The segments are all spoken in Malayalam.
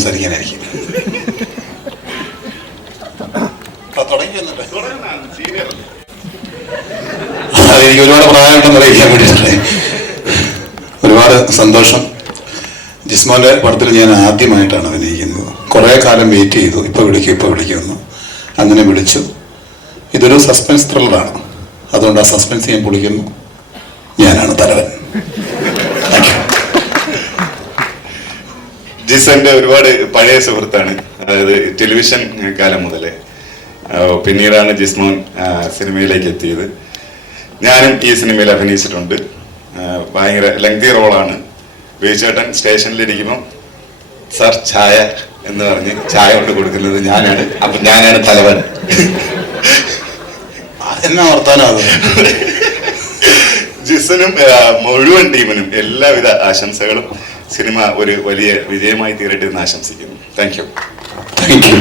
സംസാരിക്കാനായിരിക്കും. അതെനിക്ക് ഒരുപാട് പ്രായമുണ്ടെന്ന് അറിയിക്കാൻ വേണ്ടിയിട്ടല്ലേ ഒരുപാട് സന്തോഷം. ജിസ്മോന്റെ പടത്തിൽ ഞാൻ ആദ്യമായിട്ടാണ് അഭിനയിക്കുന്നത്. കുറേ കാലം വെയിറ്റ് ചെയ്തു. ഇപ്പൊ വിളിക്കും ഇപ്പൊ വിളിക്കുമെന്ന്. അങ്ങനെ വിളിച്ചു. ഇതൊരു സസ്പെൻസ് ത്രില്ലറാണ് അതുകൊണ്ട് ആ സസ്പെൻസ് ഞാൻ പൊളിക്കുന്നു. ഞാനാണ് തലവൻ താങ്ക് യു ജിസന്റെ ഒരുപാട് പഴയ സുഹൃത്താണ്. അതായത് ടെലിവിഷൻ കാലം മുതലേ. പിന്നീടാണ് ജിസ്മോൻ സിനിമയിലേക്ക് എത്തിയത്. ഞാനും ഈ സിനിമയിൽ അഭിനയിച്ചിട്ടുണ്ട്. ഭയങ്കര ലെങ്തി റോളാണ് ബേച്ചേട്ടൻ സ്റ്റേഷനിലിരിക്കുമ്പോൾ സർ ചായ എന്ന് പറഞ്ഞ് ചായ കൊണ്ട് കൊടുക്കുന്നത് ഞാനാണ്. അപ്പൊ ഞാനാണ് തലവൻ. എന്നാ വർത്താനം അത്? ജിസനും മുഴുവൻ ടീമിനും എല്ലാവിധ ആശംസകളും. സിനിമ ഒരു വലിയ വിജയമായി തീരട്ടെ എന്ന് ആശംസിക്കുന്നു. Thank you thank you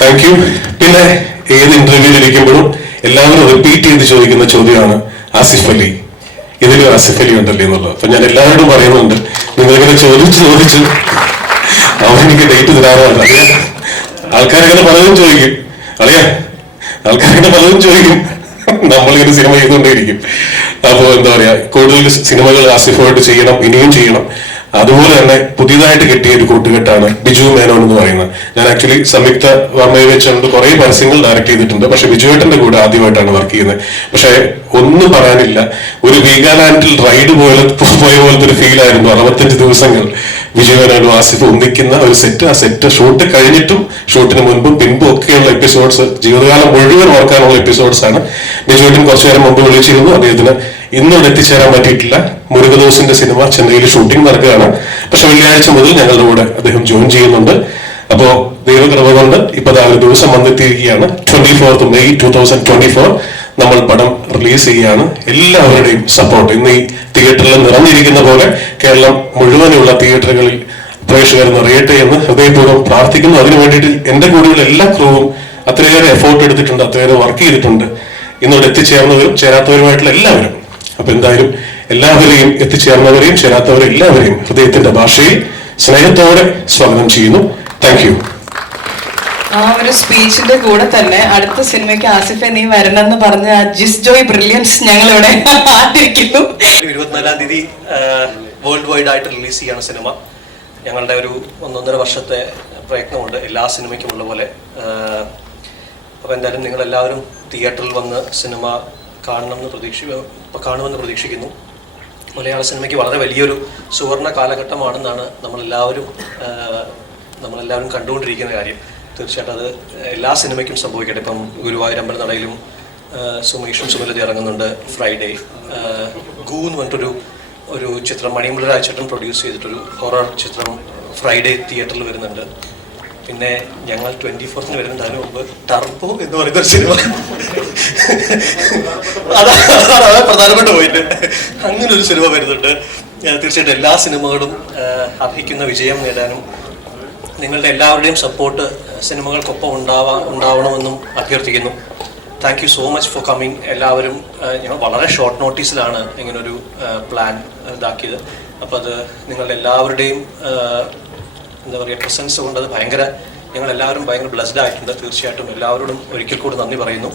thank you പിന്നെ ഏത് ഇന്റർവ്യൂവിൽ ഇരിക്കുമ്പോഴും എല്ലാവരും റിപ്പീറ്റ് ചെയ്ത് ചോദിക്കുന്ന ചോദ്യമാണ് ആസിഫ് അലി. ഇതിലും ആസിഫ് അലി ഉണ്ടല്ലേ എന്നുള്ളത്. അപ്പൊ ഞാൻ എല്ലാവരോടും പറയുന്നുണ്ട്. നിങ്ങളിങ്ങനെ ചോദിച്ച് ചോദിച്ച് അവരെനിക്ക് ഡേറ്റ് തരാറാണ്. അറിയാം ആൾക്കാരങ്ങനെ പലതും ചോദിക്കും. അറിയാം ആൾക്കാരങ്ങനെ പലതും ചോദിക്കും. നമ്മളിങ്ങനെ സിനിമ ചെയ്തുകൊണ്ടേയിരിക്കും അപ്പോൾ എന്താ പറയാ കൂടുതൽ സിനിമകൾ ആസിഫായിട്ട് ചെയ്യണം ഇനിയും ചെയ്യണം. അതുപോലെ തന്നെ പുതിയതായിട്ട് കിട്ടിയ ഒരു കൂട്ടുകെട്ടാണ് ബിജു മേനോൻ എന്ന് പറയുന്നത്. ഞാൻ ആക്ച്വലി സംയുക്ത വർമ്മയെ വെച്ചുകൊണ്ട് കുറെ പരസ്യങ്ങൾ ഡയറക്ട് ചെയ്തിട്ടുണ്ട്. പക്ഷെ ബിജുവേട്ടന്റെ കൂടെ ആദ്യമായിട്ടാണ് വർക്ക് ചെയ്യുന്നത്. പക്ഷെ ഒന്നും പറയാനില്ല. ഒരു വീഗാലാൻഡിൽ റൈഡ് പോലെ പോയ പോലത്തെ ഒരു ഫീൽ ആയിരുന്നു അറുപത്തഞ്ച് ദിവസങ്ങൾ വിജയനാണ് ആസിഫ് ഒന്നിക്കുന്ന ഒരു സെറ്റ് ആ സെറ്റ് ഷൂട്ട് കഴിഞ്ഞിട്ടും ഷൂട്ടിന് മുൻപും പിൻപും ഒക്കെയുള്ള എപ്പിസോഡ്സ് ജീവിതകാലം മുഴുവൻ ഓർക്കാനുള്ള എപ്പിസോഡ്സ് ആണ്. ബിജുവേട്ടൻ കുറച്ചു നേരം മുമ്പ് വിളിച്ചിരുന്നു. അദ്ദേഹത്തിന് ഇന്നിവിടെ എത്തിച്ചേരാൻ പറ്റിയിട്ടില്ല. മുരുകദോസിന്റെ സിനിമ ചെന്നൈയിൽ ഷൂട്ടിംഗ് നടക്കുകയാണ്. പക്ഷെ വെള്ളിയാഴ്ച മുതൽ ഞങ്ങളുടെ കൂടെ അദ്ദേഹം ജോയിൻ ചെയ്യുന്നുണ്ട്. അപ്പോ ദൈവകൃപ കൊണ്ട് ഇപ്പൊ ഒരു ദിവസം വന്നെത്തിയിരിക്കുകയാണ്. Twenty fourth May two thousand twenty four നമ്മൾ പടം റിലീസ് ചെയ്യുകയാണ്. എല്ലാവരുടെയും സപ്പോർട്ട് ഇന്ന് ഈ തിയേറ്ററിൽ നിറഞ്ഞിരിക്കുന്ന പോലെ കേരളം മുഴുവനുള്ള തിയേറ്ററുകളിൽ പ്രേക്ഷകർ നിറയട്ടെ എന്ന് ഹൃദയപൂർവം പ്രാർത്ഥിക്കുന്നു. അതിനു വേണ്ടിയിട്ട് എന്റെ കൂടെയുള്ള എല്ലാ ക്രൂവും അത്രയേറെ എഫേർട്ട് എടുത്തിട്ടുണ്ട് അത്രയേറെ വർക്ക് ചെയ്തിട്ടുണ്ട്. ഇന്നിവിടെ എത്തിച്ചേർന്നവരും ചേരാത്തവരുമായിട്ടുള്ള എല്ലാവരും. അപ്പൊ എന്തായാലും എല്ലാവരെയും എത്തിച്ചേർന്നവരെയും ചേരാത്തവരെയും എല്ലാവരെയും ഹൃദയത്തിന്റെ ഭാഷയിൽ സ്നേഹത്തോടെ സ്വാഗതം ചെയ്യുന്നു. താങ്ക് യു ആ ഒരു സ്പീച്ചിന്റെ കൂടെ തന്നെ അടുത്ത സിനിമയ്ക്ക് ആസിഫെ നീ വരണം എന്ന് പറഞ്ഞ ആ ജിസ് ജോയ് ബ്രില്യൻസ് ഞങ്ങൾ ഇവിടെ ആദരിക്കുന്നു ഇരുപത്തിനാലാം തീയതി വേൾഡ് വൈഡ് ആയിട്ട് റിലീസ് ചെയ്യാണ് സിനിമ. ഞങ്ങളുടെ ഒരു ഒന്നൊന്നര വർഷത്തെ പ്രയത്നമുണ്ട് എല്ലാ സിനിമയ്ക്കും ഉള്ള പോലെ. അപ്പോൾ എന്തായാലും നിങ്ങളെല്ലാവരും തിയേറ്ററിൽ വന്ന് സിനിമ കാണണമെന്ന് പ്രതീക്ഷ കാണുമെന്ന് പ്രതീക്ഷിക്കുന്നു. മലയാള സിനിമയ്ക്ക് വളരെ വലിയൊരു സുവർണ കാലഘട്ടമാണെന്നാണ് നമ്മളെല്ലാവരും നമ്മളെല്ലാവരും കണ്ടുകൊണ്ടിരിക്കുന്ന കാര്യം. തീർച്ചയായിട്ടും അത് എല്ലാ സിനിമയ്ക്കും സംഭവിക്കട്ടെ. ഇപ്പം ഗുരുവായൂർ അമ്പലനടയിലും സുമേഷും സുമലതി ഇറങ്ങുന്നുണ്ട് ഫ്രൈഡേ. ഗൂ എന്ന് പറഞ്ഞിട്ടൊരു ഒരു ചിത്രം മണിമുള്ള രാജേട്ടൻ പ്രൊഡ്യൂസ് ചെയ്തിട്ടൊരു ഹൊറർ ചിത്രം ഫ്രൈഡേ തിയേറ്ററിൽ വരുന്നുണ്ട്. പിന്നെ ഞങ്ങൾ ട്വന്റി ഫോർത്തിന് വരുന്നുണ്ട് അതിന് മുമ്പ് ടർബോ എന്ന് പറയുന്ന ഒരു സിനിമ. അതാണ് പ്രധാനപ്പെട്ട പോയിന്റ് അങ്ങനെ ഒരു സിനിമ വരുന്നുണ്ട്. തീർച്ചയായിട്ടും എല്ലാ സിനിമകളും അർഹിക്കുന്ന വിജയം നേടാനും നിങ്ങളുടെ എല്ലാവരുടെയും സപ്പോർട്ട് സിനിമകൾക്കൊപ്പം ഉണ്ടാവാ ഉണ്ടാവണമെന്നും അഭ്യർത്ഥിക്കുന്നു. Thank you so much for coming എല്ലാവരും ഞങ്ങൾ വളരെ ഷോർട്ട് നോട്ടീസിലാണ് ഇങ്ങനൊരു പ്ലാൻ ഇതാക്കിയത്. അപ്പോൾ അത് നിങ്ങളുടെ എല്ലാവരുടെയും എന്താ പറയുക പ്രസൻസ് കൊണ്ട് അത് ഭയങ്കര ഞങ്ങളെല്ലാവരും ഭയങ്കര ബ്ലസ്ഡ് ആയിട്ടുണ്ട്. തീർച്ചയായിട്ടും എല്ലാവരോടും ഒരിക്കൽ കൂടി നന്ദി പറയുന്നു.